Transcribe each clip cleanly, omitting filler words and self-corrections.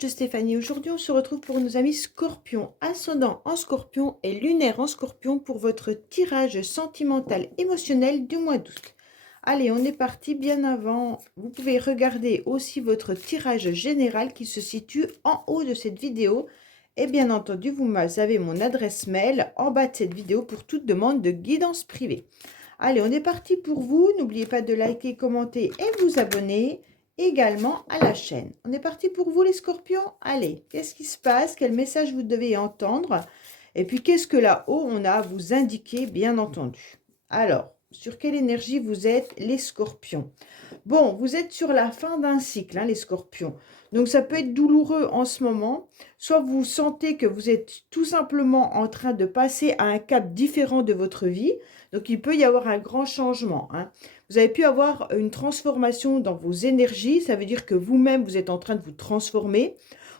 de Stéphanie. Aujourd'hui, on se retrouve pour nos amis Scorpion, ascendant en Scorpion et lunaire en Scorpion pour votre tirage sentimental émotionnel du mois d'août. Allez, on est parti. Bien avant, vous pouvez regarder aussi votre tirage général qui se situe en haut de cette vidéo. Et bien entendu, vous avez mon adresse mail en bas de cette vidéo pour toute demande de guidance privée. Allez, on est parti pour vous. N'oubliez pas de liker, commenter et vous abonner également à la chaîne. On est parti pour vous les scorpions. Allez, qu'est-ce qui se passe? Quel message vous devez entendre? Et puis, qu'est-ce que là-haut, on a à vous indiquer, bien entendu. Alors, sur quelle énergie vous êtes les scorpions? Bon, vous êtes sur la fin d'un cycle, hein, les scorpions. Donc, ça peut être douloureux en ce moment. Soit vous sentez que vous êtes tout simplement en train de passer à un cap différent de votre vie. Donc, il peut y avoir un grand changement, hein. Vous avez pu avoir une transformation dans vos énergies. Ça veut dire que vous-même, vous êtes en train de vous transformer.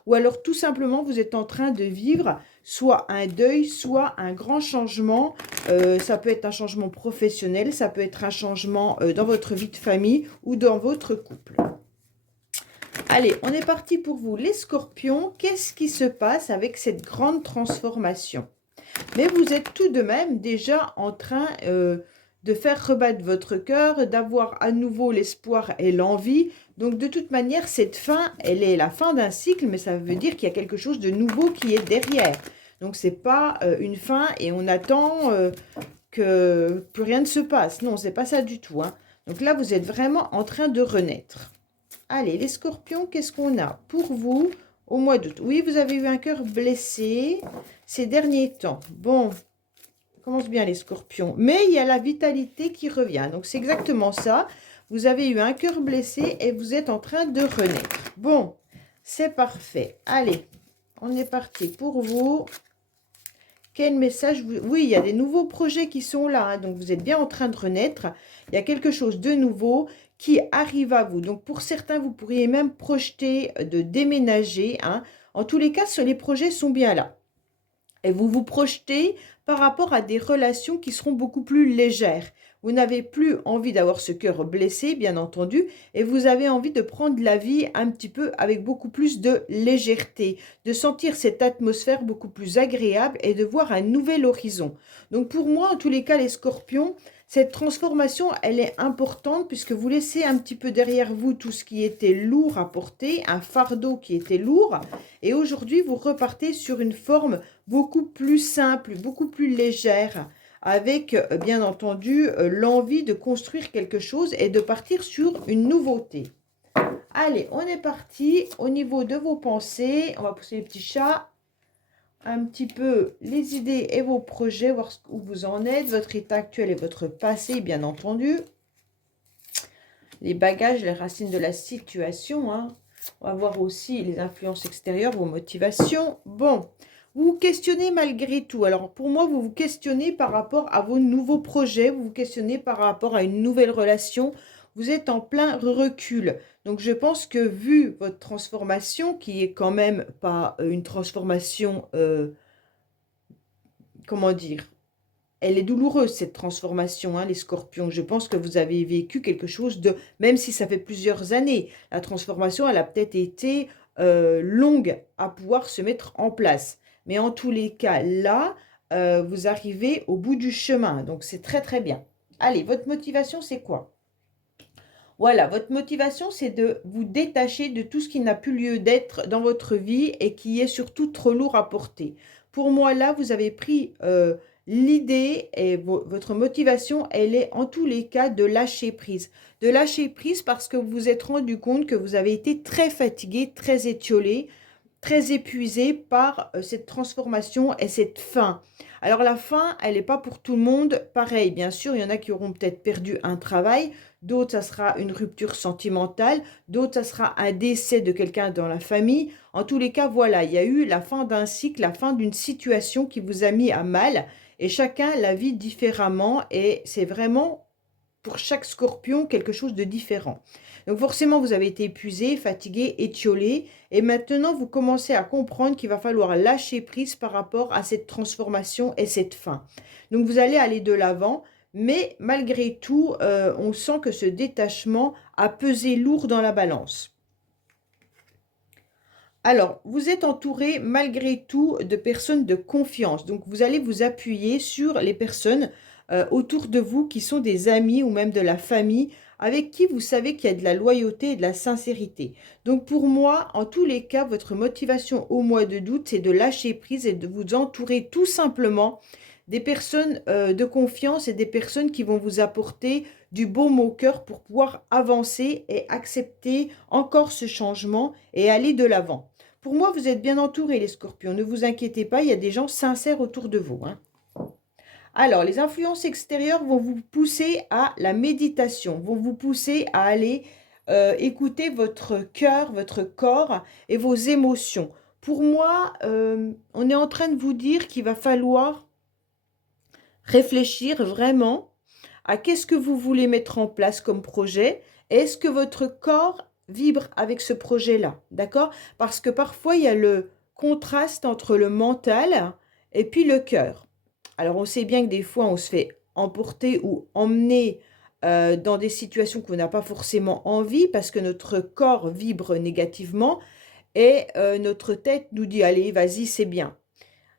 Ou alors, tout simplement, vous êtes en train de vivre soit un deuil, soit un grand changement. Ça peut être un changement professionnel, ça peut être un changement dans votre vie de famille ou dans votre couple. Allez, on est parti pour vous, les scorpions. Qu'est-ce qui se passe avec cette grande transformation? Mais vous êtes tout de même déjà en train de faire rebattre votre cœur, d'avoir à nouveau l'espoir et l'envie. Donc de toute manière, cette fin, elle est la fin d'un cycle, mais ça veut dire qu'il y a quelque chose de nouveau qui est derrière. Donc c'est pas une fin et on attend que plus rien ne se passe. Non, c'est pas ça du tout, hein. Donc là, vous êtes vraiment en train de renaître. Allez, les scorpions, qu'est-ce qu'on a pour vous au mois d'août? Oui, vous avez eu un cœur blessé ces derniers temps. Bon, ça commence bien les scorpions. Mais il y a la vitalité qui revient. Donc, c'est exactement ça. Vous avez eu un cœur blessé et vous êtes en train de renaître. Bon, c'est parfait. Allez, on est parti pour vous. Quel message vous... Oui, il y a des nouveaux projets qui sont là, hein, donc vous êtes bien en train de renaître. Il y a quelque chose de nouveau qui arrive à vous. Donc pour certains, vous pourriez même projeter de déménager, hein. En tous les cas, les projets sont bien là. Et vous vous projetez par rapport à des relations qui seront beaucoup plus légères. Vous n'avez plus envie d'avoir ce cœur blessé, bien entendu, et vous avez envie de prendre la vie un petit peu avec beaucoup plus de légèreté, de sentir cette atmosphère beaucoup plus agréable et de voir un nouvel horizon. Donc pour moi, en tous les cas, les scorpions, cette transformation, elle est importante puisque vous laissez un petit peu derrière vous tout ce qui était lourd à porter, un fardeau qui était lourd, et aujourd'hui, vous repartez sur une forme beaucoup plus simple, beaucoup plus légère, avec bien entendu l'envie de construire quelque chose et de partir sur une nouveauté. Allez, on est parti au niveau de vos pensées. On va pousser les petits chats. Un petit peu les idées et vos projets, voir où vous en êtes, votre état actuel et votre passé, bien entendu. Les bagages, les racines de la situation, hein. On va voir aussi les influences extérieures, vos motivations. Bon, vous vous questionnez malgré tout. Alors, pour moi, vous vous questionnez par rapport à vos nouveaux projets. Vous vous questionnez par rapport à une nouvelle relation. Vous êtes en plein recul. Donc, je pense que vu votre transformation, qui est quand même pas une transformation, comment dire, elle est douloureuse, cette transformation, hein, les scorpions. Je pense que vous avez vécu quelque chose de... Même si ça fait plusieurs années, la transformation, elle a peut-être été longue à pouvoir se mettre en place. Mais en tous les cas, là, vous arrivez au bout du chemin. Donc, c'est très, très bien. Allez, votre motivation, c'est quoi? Voilà, votre motivation, c'est de vous détacher de tout ce qui n'a plus lieu d'être dans votre vie et qui est surtout trop lourd à porter. Pour moi, là, vous avez pris l'idée et votre motivation, elle est en tous les cas de lâcher prise. De lâcher prise parce que vous vous êtes rendu compte que vous avez été très fatigué, très étiolé, très épuisé par cette transformation et cette fin. Alors la fin, elle n'est pas pour tout le monde pareil. Bien sûr, il y en a qui auront peut-être perdu un travail, d'autres, ça sera une rupture sentimentale, d'autres, ça sera un décès de quelqu'un dans la famille. En tous les cas, voilà, il y a eu la fin d'un cycle, la fin d'une situation qui vous a mis à mal et chacun la vit différemment et c'est vraiment pour chaque scorpion quelque chose de différent. Donc forcément, vous avez été épuisé, fatigué, étiolé. Et maintenant, vous commencez à comprendre qu'il va falloir lâcher prise par rapport à cette transformation et cette fin. Donc vous allez aller de l'avant. Mais malgré tout, on sent que ce détachement a pesé lourd dans la balance. Alors, vous êtes entouré malgré tout de personnes de confiance. Donc, vous allez vous appuyer sur les personnes autour de vous qui sont des amis ou même de la famille avec qui vous savez qu'il y a de la loyauté et de la sincérité. Donc, pour moi, en tous les cas, votre motivation au mois d'août, c'est de lâcher prise et de vous entourer tout simplement des personnes de confiance et des personnes qui vont vous apporter du baume au cœur pour pouvoir avancer et accepter encore ce changement et aller de l'avant. Pour moi, vous êtes bien entourés, les scorpions. Ne vous inquiétez pas, il y a des gens sincères autour de vous, hein. Alors, les influences extérieures vont vous pousser à la méditation, vont vous pousser à aller écouter votre cœur, votre corps et vos émotions. Pour moi, on est en train de vous dire qu'il va falloir réfléchir vraiment à qu'est-ce que vous voulez mettre en place comme projet. Est-ce que votre corps vibre avec ce projet-là, d'accord? Parce que parfois, il y a le contraste entre le mental et puis le cœur. Alors, on sait bien que des fois, on se fait emporter ou emmener dans des situations qu'on n'a pas forcément envie parce que notre corps vibre négativement et notre tête nous dit, allez, vas-y, c'est bien.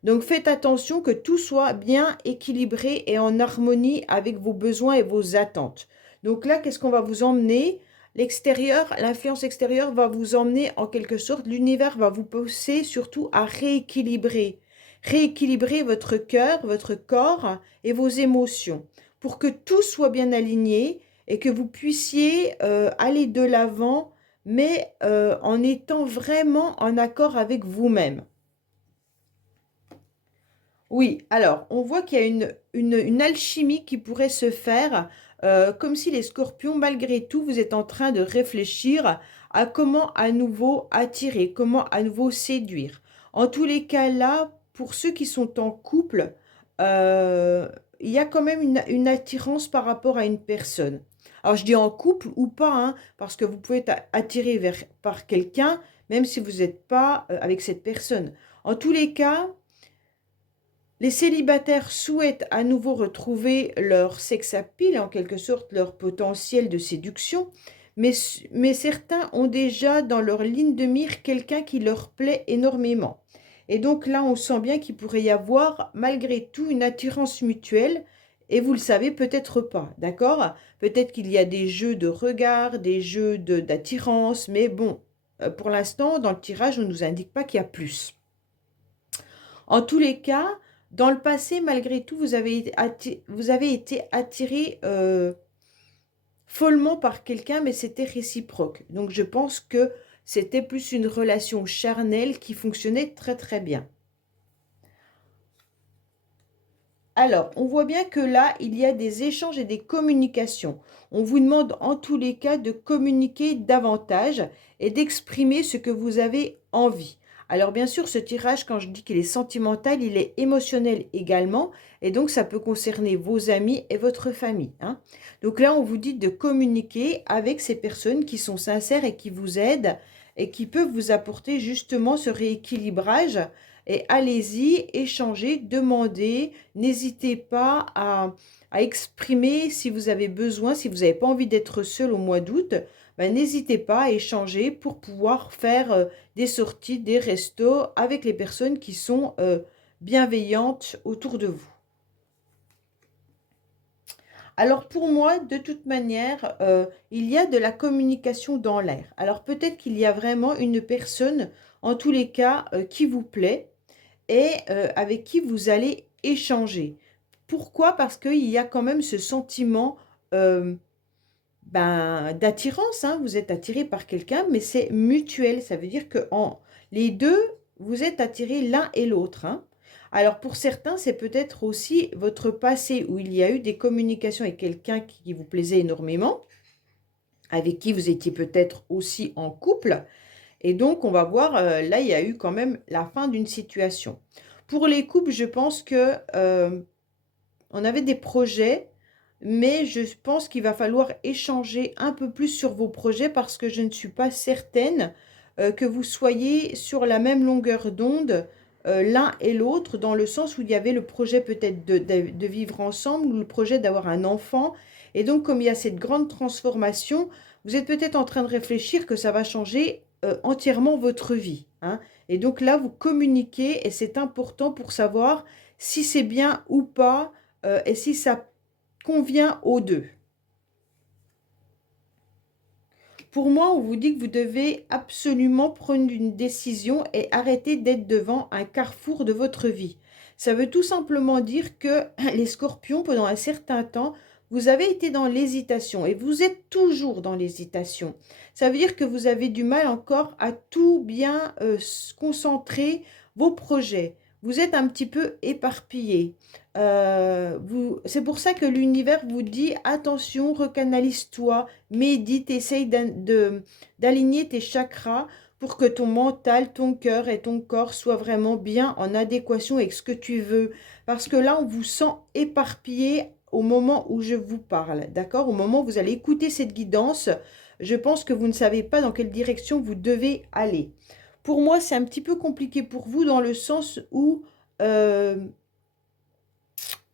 Donc faites attention que tout soit bien équilibré et en harmonie avec vos besoins et vos attentes. Donc là, qu'est-ce qu'on va vous emmener? L'extérieur, l'influence extérieure va vous emmener en quelque sorte, l'univers va vous pousser surtout à rééquilibrer. Rééquilibrer votre cœur, votre corps et vos émotions pour que tout soit bien aligné et que vous puissiez aller de l'avant, mais en étant vraiment en accord avec vous-même. Oui, alors on voit qu'il y a une alchimie qui pourrait se faire, comme si les scorpions, malgré tout, vous êtes en train de réfléchir à comment à nouveau attirer, comment à nouveau séduire. En tous les cas, là, pour ceux qui sont en couple, euh, il y a quand même une attirance par rapport à une personne. Alors je dis en couple ou pas, hein, parce que vous pouvez être attiré par quelqu'un, même si vous n'êtes pas avec cette personne. En tous les cas, les célibataires souhaitent à nouveau retrouver leur sex appeal, en quelque sorte leur potentiel de séduction, mais certains ont déjà dans leur ligne de mire quelqu'un qui leur plaît énormément. Et donc là, on sent bien qu'il pourrait y avoir malgré tout une attirance mutuelle, et vous le savez peut-être pas, d'accord? Peut-être qu'il y a des jeux de regard, des jeux d'attirance, mais bon, pour l'instant, dans le tirage, on ne nous indique pas qu'il y a plus. En tous les cas, dans le passé, malgré tout, vous avez été attiré follement par quelqu'un, mais c'était réciproque. Donc, je pense que c'était plus une relation charnelle qui fonctionnait très très bien. Alors, on voit bien que là, il y a des échanges et des communications. On vous demande en tous les cas de communiquer davantage et d'exprimer ce que vous avez envie. Alors, bien sûr, ce tirage, quand je dis qu'il est sentimental, il est émotionnel également. Et donc, ça peut concerner vos amis et votre famille, hein. Donc là, on vous dit de communiquer avec ces personnes qui sont sincères et qui vous aident et qui peuvent vous apporter justement ce rééquilibrage et allez-y, échangez, demandez, n'hésitez pas à exprimer si vous avez besoin, si vous n'avez pas envie d'être seul au mois d'août, ben, n'hésitez pas à échanger pour pouvoir faire des sorties, des restos avec les personnes qui sont bienveillantes autour de vous. Alors pour moi, de toute manière, il y a de la communication dans l'air. Alors peut-être qu'il y a vraiment une personne, en tous les cas, qui vous plaît et avec qui vous allez échanger. Pourquoi? Parce qu'il y a quand même ce sentiment d'attirance, hein. Vous êtes attiré par quelqu'un, mais c'est mutuel. Ça veut dire que les deux, vous êtes attirés l'un et l'autre, hein. Alors pour certains, c'est peut-être aussi votre passé où il y a eu des communications avec quelqu'un qui vous plaisait énormément, avec qui vous étiez peut-être aussi en couple. Et donc, on va voir, là, il y a eu quand même la fin d'une situation. Pour les couples, je pense que on avait des projets, mais je pense qu'il va falloir échanger un peu plus sur vos projets parce que je ne suis pas certaine que vous soyez sur la même longueur d'onde l'un et l'autre, dans le sens où il y avait le projet peut-être de vivre ensemble ou le projet d'avoir un enfant. Et donc, comme il y a cette grande transformation, vous êtes peut-être en train de réfléchir que ça va changer entièrement votre vie. hein. Et donc là, vous communiquez et c'est important pour savoir si c'est bien ou pas et si ça convient aux deux. Pour moi, on vous dit que vous devez absolument prendre une décision et arrêter d'être devant un carrefour de votre vie. Ça veut tout simplement dire que les scorpions, pendant un certain temps, vous avez été dans l'hésitation et vous êtes toujours dans l'hésitation. Ça veut dire que vous avez du mal encore à tout bien concentrer vos projets. Vous êtes un petit peu éparpillé. C'est pour ça que l'univers vous dit attention, recanalise-toi, médite, essaye d'aligner tes chakras pour que ton mental, ton cœur et ton corps soient vraiment bien en adéquation avec ce que tu veux. Parce que là, on vous sent éparpillé au moment où je vous parle, d'accord? Au moment où vous allez écouter cette guidance, je pense que vous ne savez pas dans quelle direction vous devez aller. Pour moi, c'est un petit peu compliqué pour vous dans le sens où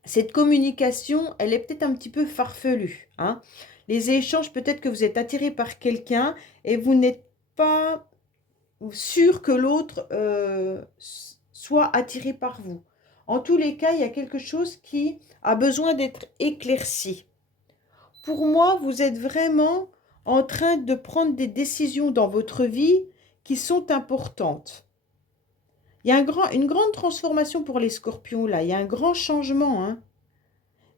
cette communication, elle est peut-être un petit peu farfelue, hein. Les échanges, peut-être que vous êtes attiré par quelqu'un et vous n'êtes pas sûr que l'autre soit attiré par vous. En tous les cas, il y a quelque chose qui a besoin d'être éclairci. Pour moi, vous êtes vraiment en train de prendre des décisions dans votre vie qui sont importantes. Il y a une grande transformation pour les scorpions là, il y a un grand changement, hein.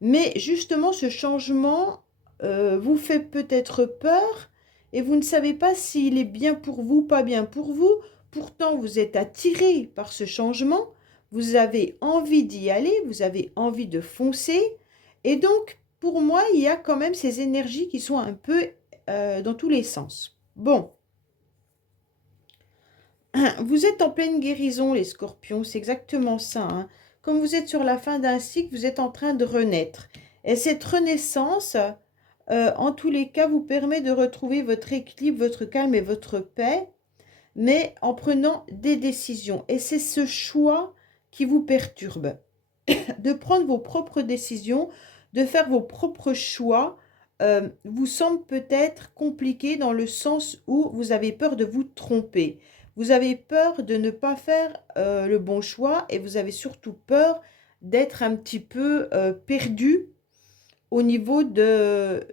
Mais justement, ce changement vous fait peut-être peur et vous ne savez pas s'il est bien pour vous, pas bien pour vous. Pourtant, vous êtes attiré par ce changement, vous avez envie d'y aller, vous avez envie de foncer. Et donc, pour moi, il y a quand même ces énergies qui sont un peu dans tous les sens. Bon, vous êtes en pleine guérison, les scorpions, c'est exactement ça, hein. Comme vous êtes sur la fin d'un cycle, vous êtes en train de renaître. Et cette renaissance, en tous les cas, vous permet de retrouver votre équilibre, votre calme et votre paix, mais en prenant des décisions. Et c'est ce choix qui vous perturbe. De prendre vos propres décisions, de faire vos propres choix, vous semble peut-être compliqué dans le sens où vous avez peur de vous tromper. Vous avez peur de ne pas faire le bon choix et vous avez surtout peur d'être un petit peu perdu au niveau de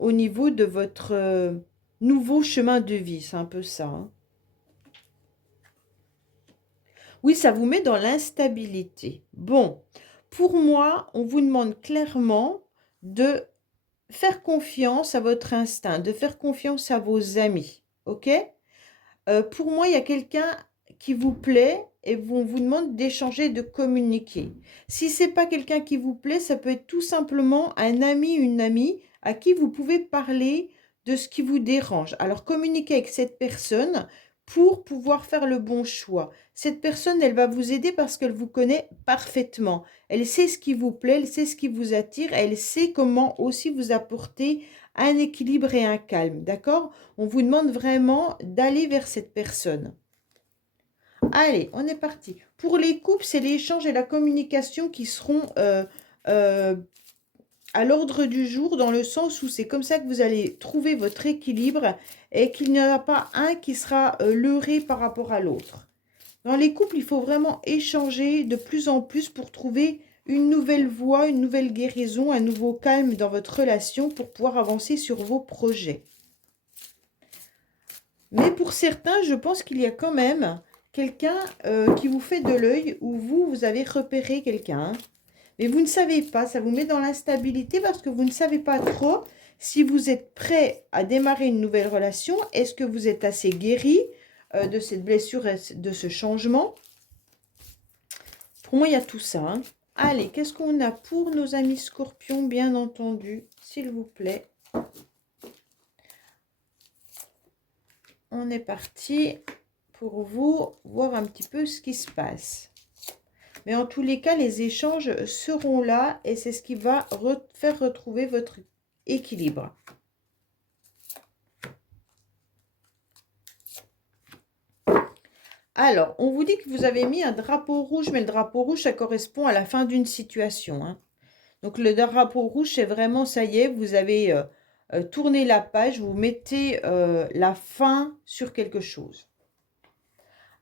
votre nouveau chemin de vie. C'est un peu ça, hein. Oui, ça vous met dans l'instabilité. Bon, pour moi, on vous demande clairement de faire confiance à votre instinct, de faire confiance à vos amis, ok? Pour moi, il y a quelqu'un qui vous plaît et on vous demande d'échanger, de communiquer. Si c'est pas quelqu'un qui vous plaît, ça peut être tout simplement un ami, une amie à qui vous pouvez parler de ce qui vous dérange. Alors, communiquez avec cette personne pour pouvoir faire le bon choix. Cette personne, elle va vous aider parce qu'elle vous connaît parfaitement. Elle sait ce qui vous plaît, elle sait ce qui vous attire, elle sait comment aussi vous apporter un équilibre et un calme, d'accord? On vous demande vraiment d'aller vers cette personne. Allez, on est parti. Pour les couples, c'est l'échange et la communication qui seront à l'ordre du jour, dans le sens où c'est comme ça que vous allez trouver votre équilibre et qu'il n'y en a pas un qui sera leurré par rapport à l'autre. Dans les couples, il faut vraiment échanger de plus en plus pour trouver une nouvelle voie, une nouvelle guérison, un nouveau calme dans votre relation pour pouvoir avancer sur vos projets. Mais pour certains, je pense qu'il y a quand même quelqu'un qui vous fait de l'œil ou vous avez repéré quelqu'un. Mais vous ne savez pas, ça vous met dans l'instabilité parce que vous ne savez pas trop si vous êtes prêt à démarrer une nouvelle relation. Est-ce que vous êtes assez guéri de cette blessure et de ce changement? Pour moi, il y a tout ça, hein. Allez, qu'est-ce qu'on a pour nos amis scorpions, bien entendu, s'il vous plaît? On est parti pour vous voir un petit peu ce qui se passe. Mais en tous les cas, les échanges seront là et c'est ce qui va faire retrouver votre équilibre. Alors, on vous dit que vous avez mis un drapeau rouge, mais le drapeau rouge, ça correspond à la fin d'une situation, hein. Donc, le drapeau rouge, c'est vraiment, ça y est, vous avez tourné la page, vous mettez la fin sur quelque chose.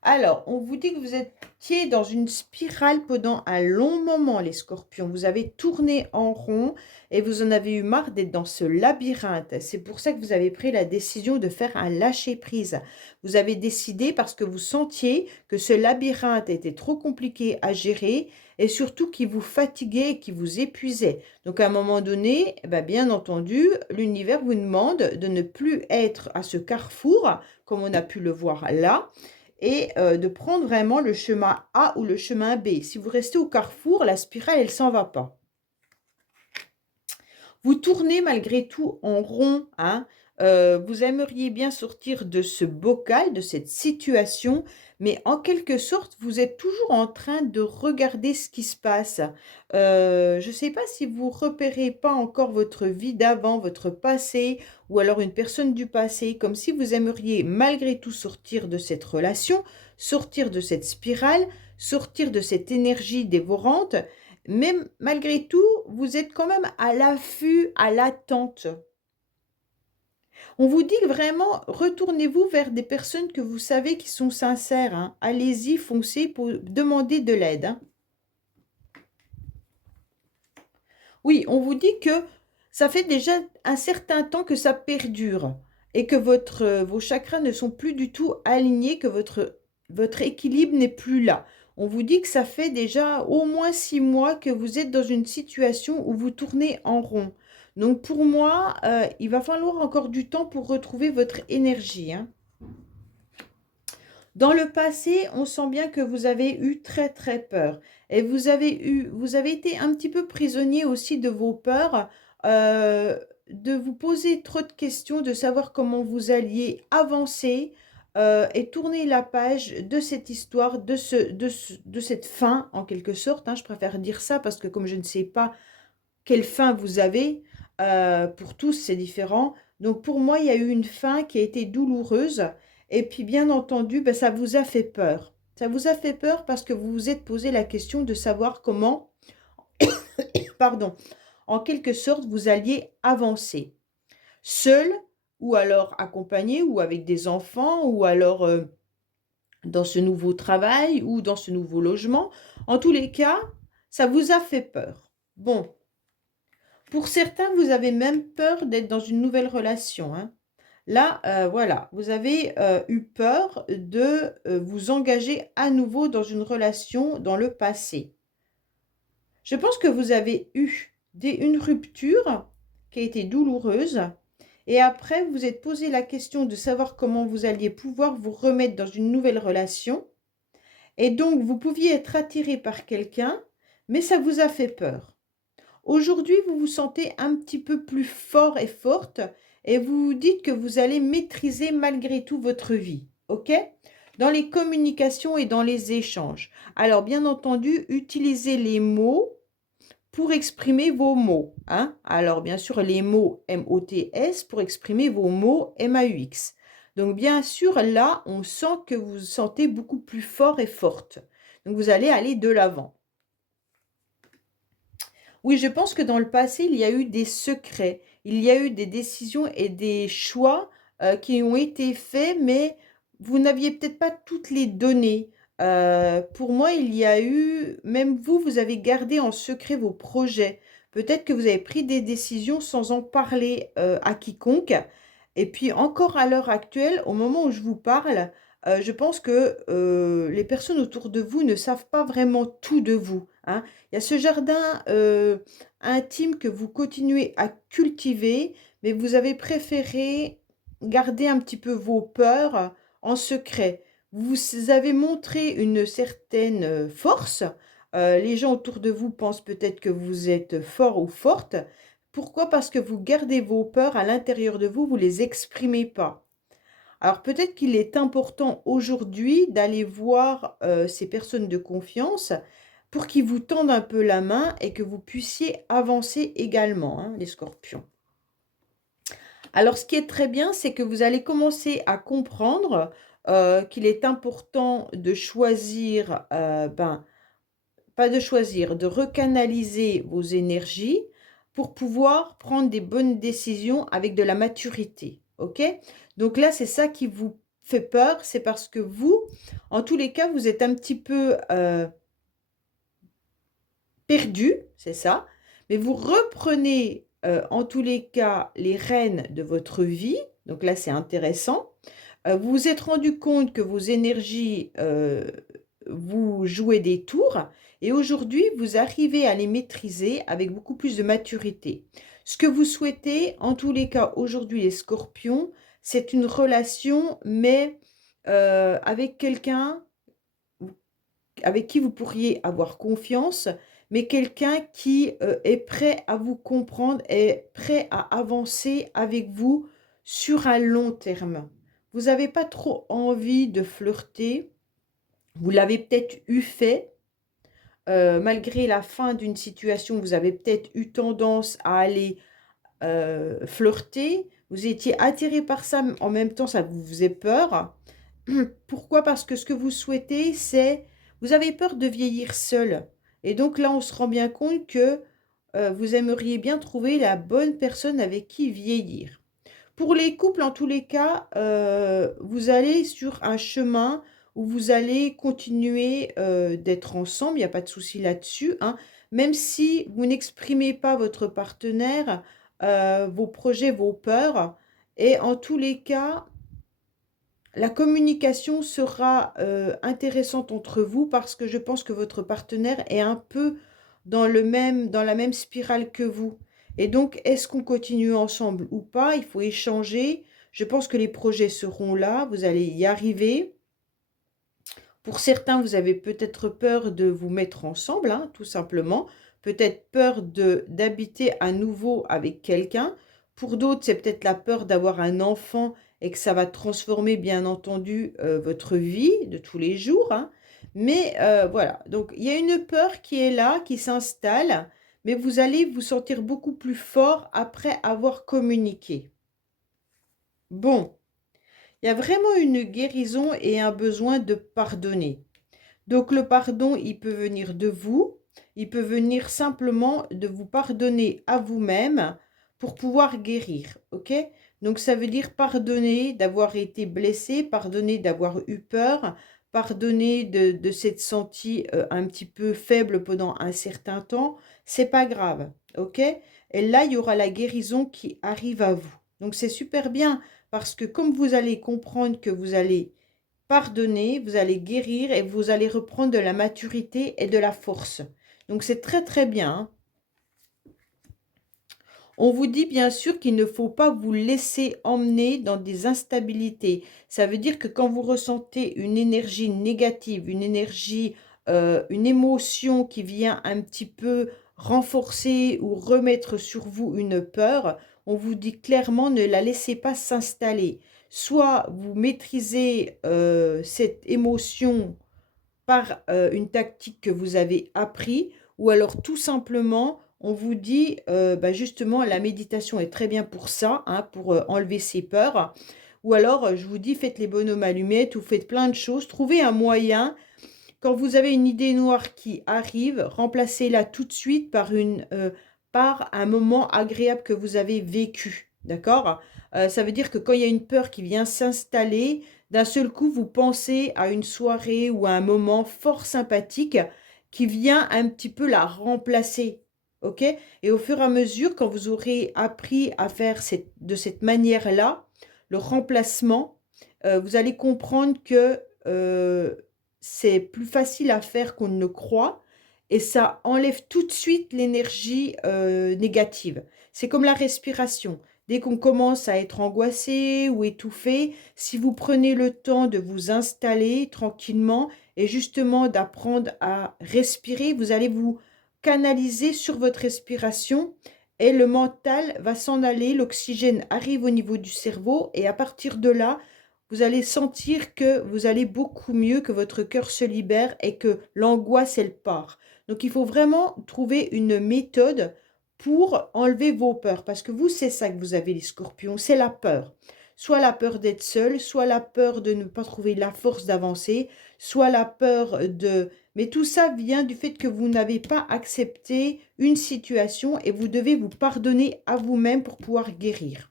Alors, on vous dit que vous étiez dans une spirale pendant un long moment, les scorpions. Vous avez tourné en rond et vous en avez eu marre d'être dans ce labyrinthe. C'est pour ça que vous avez pris la décision de faire un lâcher-prise. Vous avez décidé parce que vous sentiez que ce labyrinthe était trop compliqué à gérer et surtout qui vous fatiguait et qui vous épuisait. Donc, à un moment donné, eh ben, bien entendu, l'univers vous demande de ne plus être à ce carrefour, comme on a pu le voir là, et de prendre vraiment le chemin A ou le chemin B. Si vous restez au carrefour, la spirale, elle s'en va pas. Vous tournez malgré tout en rond, hein. Vous aimeriez bien sortir de ce bocal, de cette situation, mais en quelque sorte, vous êtes toujours en train de regarder ce qui se passe. Je ne sais pas si vous repérez pas encore votre vie d'avant, votre passé, ou alors une personne du passé, comme si vous aimeriez malgré tout sortir de cette relation, sortir de cette spirale, sortir de cette énergie dévorante, mais malgré tout, vous êtes quand même à l'affût, à l'attente. On vous dit vraiment, retournez-vous vers des personnes que vous savez qui sont sincères, hein. Allez-y, foncez pour demander de l'aide, hein. Oui, on vous dit que ça fait déjà un certain temps que ça perdure et que vos chakras ne sont plus du tout alignés, que votre équilibre n'est plus là. On vous dit que ça fait déjà au moins 6 mois que vous êtes dans une situation où vous tournez en rond. Donc pour moi, il va falloir encore du temps pour retrouver votre énergie, hein. Dans le passé, on sent bien que vous avez eu très très peur et vous avez été un petit peu prisonnier aussi de vos peurs, de vous poser trop de questions, de savoir comment vous alliez avancer et tourner la page de cette histoire, de cette fin en quelque sorte, hein. Je préfère dire ça parce que comme je ne sais pas quelle fin vous avez, pour tous, c'est différent. Donc pour moi, il y a eu une fin qui a été douloureuse et puis bien entendu, bah, ça vous a fait peur. Ça vous a fait peur parce que vous vous êtes posé la question de savoir comment, pardon, en quelque sorte, vous alliez avancer. Seul ou alors accompagné ou avec des enfants ou alors, dans ce nouveau travail ou dans ce nouveau logement. En tous les cas, ça vous a fait peur. Bon. Pour certains, vous avez même peur d'être dans une nouvelle relation, hein. Là, voilà, vous avez eu peur de vous engager à nouveau dans une relation dans le passé. Je pense que vous avez eu une rupture qui a été douloureuse et après, vous vous êtes posé la question de savoir comment vous alliez pouvoir vous remettre dans une nouvelle relation. Et donc, vous pouviez être attiré par quelqu'un, mais ça vous a fait peur. Aujourd'hui, vous vous sentez un petit peu plus fort et forte et vous vous dites que vous allez maîtriser malgré tout votre vie, ok? Dans les communications et dans les échanges. Alors, bien entendu, utilisez les mots pour exprimer vos mots, hein? Alors, bien sûr, les mots M-O-T-S pour exprimer vos mots M-A-U-X. Donc, bien sûr, là, on sent que vous vous sentez beaucoup plus fort et forte. Donc, vous allez aller de l'avant. Oui, je pense que dans le passé, il y a eu des secrets. Il y a eu des décisions et des choix qui ont été faits, mais vous n'aviez peut-être pas toutes les données. Pour moi, il y a eu, même vous, vous avez gardé en secret vos projets. Peut-être que vous avez pris des décisions sans en parler à quiconque. Et puis encore à l'heure actuelle, au moment où je vous parle, je pense que les personnes autour de vous ne savent pas vraiment tout de vous, hein. Il y a ce jardin intime que vous continuez à cultiver, mais vous avez préféré garder un petit peu vos peurs en secret. Vous avez montré une certaine force. Les gens autour de vous pensent peut-être que vous êtes fort ou forte. Pourquoi? Parce que vous gardez vos peurs à l'intérieur de vous, vous ne les exprimez pas. Alors peut-être qu'il est important aujourd'hui d'aller voir ces personnes de confiance pour qu'ils vous tendent un peu la main et que vous puissiez avancer également, hein, les scorpions. Alors ce qui est très bien, c'est que vous allez commencer à comprendre qu'il est important de choisir, pas de choisir, de recanaliser vos énergies pour pouvoir prendre des bonnes décisions avec de la maturité, ok? Donc là, c'est ça qui vous fait peur, c'est parce que vous, en tous les cas, vous êtes un petit peu perdu, c'est ça, mais vous reprenez en tous les cas les rênes de votre vie, donc là c'est intéressant. Vous vous êtes rendu compte que vos énergies, vous jouez des tours et aujourd'hui vous arrivez à les maîtriser avec beaucoup plus de maturité. Ce que vous souhaitez, en tous les cas aujourd'hui les scorpions, c'est une relation, mais avec quelqu'un avec qui vous pourriez avoir confiance, mais quelqu'un qui est prêt à vous comprendre, est prêt à avancer avec vous sur un long terme. Vous n'avez pas trop envie de flirter, vous l'avez peut-être eu fait, malgré la fin d'une situation, vous avez peut-être eu tendance à aller flirter, vous étiez attiré par ça, mais en même temps ça vous faisait peur. Pourquoi? Parce que ce que vous souhaitez, c'est, vous avez peur de vieillir seul. Et donc là, on se rend bien compte que vous aimeriez bien trouver la bonne personne avec qui vieillir. Pour les couples, en tous les cas, vous allez sur un chemin où vous allez continuer d'être ensemble, il n'y a pas de souci là-dessus, hein. Même si vous n'exprimez pas votre partenaire, vos projets, vos peurs, et en tous les cas, la communication sera intéressante entre vous parce que je pense que votre partenaire est un peu dans la même spirale que vous. Et donc, est-ce qu'on continue ensemble ou pas? Il faut échanger. Je pense que les projets seront là, vous allez y arriver. Pour certains, vous avez peut-être peur de vous mettre ensemble, hein, tout simplement. Peut-être peur d'habiter à nouveau avec quelqu'un. Pour d'autres, c'est peut-être la peur d'avoir un enfant et que ça va transformer, bien entendu, votre vie de tous les jours, hein. Mais voilà, donc il y a une peur qui est là, qui s'installe, mais vous allez vous sentir beaucoup plus fort après avoir communiqué. Bon, il y a vraiment une guérison et un besoin de pardonner. Donc le pardon, il peut venir de vous, il peut venir simplement de vous pardonner à vous-même pour pouvoir guérir, ok? Donc ça veut dire pardonner d'avoir été blessé, pardonner d'avoir eu peur, pardonner de s'être senti un petit peu faible pendant un certain temps, c'est pas grave, ok? Et là, il y aura la guérison qui arrive à vous. Donc c'est super bien parce que comme vous allez comprendre que vous allez pardonner, vous allez guérir et vous allez reprendre de la maturité et de la force. Donc c'est très très bien, hein. On vous dit bien sûr qu'il ne faut pas vous laisser emmener dans des instabilités. Ça veut dire que quand vous ressentez une énergie négative, une énergie, une émotion qui vient un petit peu renforcer ou remettre sur vous une peur, on vous dit clairement ne la laissez pas s'installer. Soit vous maîtrisez cette émotion par une tactique que vous avez appris, ou alors tout simplement, on vous dit, bah, justement, la méditation est très bien pour ça, hein, pour enlever ses peurs. Ou alors, je vous dis, faites les bonhommes allumettes ou faites plein de choses. Trouvez un moyen. Quand vous avez une idée noire qui arrive, remplacez-la tout de suite par un moment agréable que vous avez vécu. D'accord? Ça veut dire que quand il y a une peur qui vient s'installer, d'un seul coup, vous pensez à une soirée ou à un moment fort sympathique qui vient un petit peu la remplacer. OK? Et au fur et à mesure, quand vous aurez appris à faire de cette manière-là, le remplacement, vous allez comprendre que c'est plus facile à faire qu'on ne le croit et ça enlève tout de suite l'énergie négative. C'est comme la respiration. Dès qu'on commence à être angoissé ou étouffé, si vous prenez le temps de vous installer tranquillement et justement d'apprendre à respirer, vous allez vous canaliser sur votre respiration et le mental va s'en aller, l'oxygène arrive au niveau du cerveau et à partir de là, vous allez sentir que vous allez beaucoup mieux, que votre cœur se libère et que l'angoisse, elle part. Donc, il faut vraiment trouver une méthode pour enlever vos peurs. Parce que vous, c'est ça que vous avez, les scorpions, c'est la peur. Soit la peur d'être seul, soit la peur de ne pas trouver la force d'avancer, soit la peur de... Mais tout ça vient du fait que vous n'avez pas accepté une situation et vous devez vous pardonner à vous-même pour pouvoir guérir.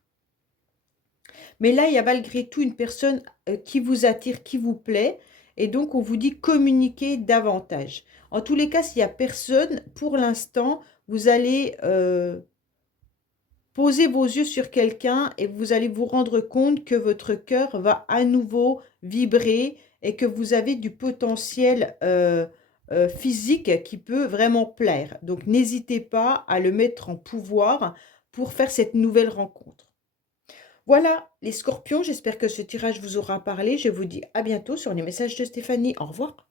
Mais là, il y a malgré tout une personne qui vous attire, qui vous plaît. Et donc, on vous dit communiquer davantage. En tous les cas, s'il n'y a personne, pour l'instant, vous allez poser vos yeux sur quelqu'un et vous allez vous rendre compte que votre cœur va à nouveau vibrer et que vous avez du potentiel physique qui peut vraiment plaire. Donc, n'hésitez pas à le mettre en pouvoir pour faire cette nouvelle rencontre. Voilà, les scorpions, j'espère que ce tirage vous aura parlé. Je vous dis à bientôt sur les messages de Stéphanie. Au revoir.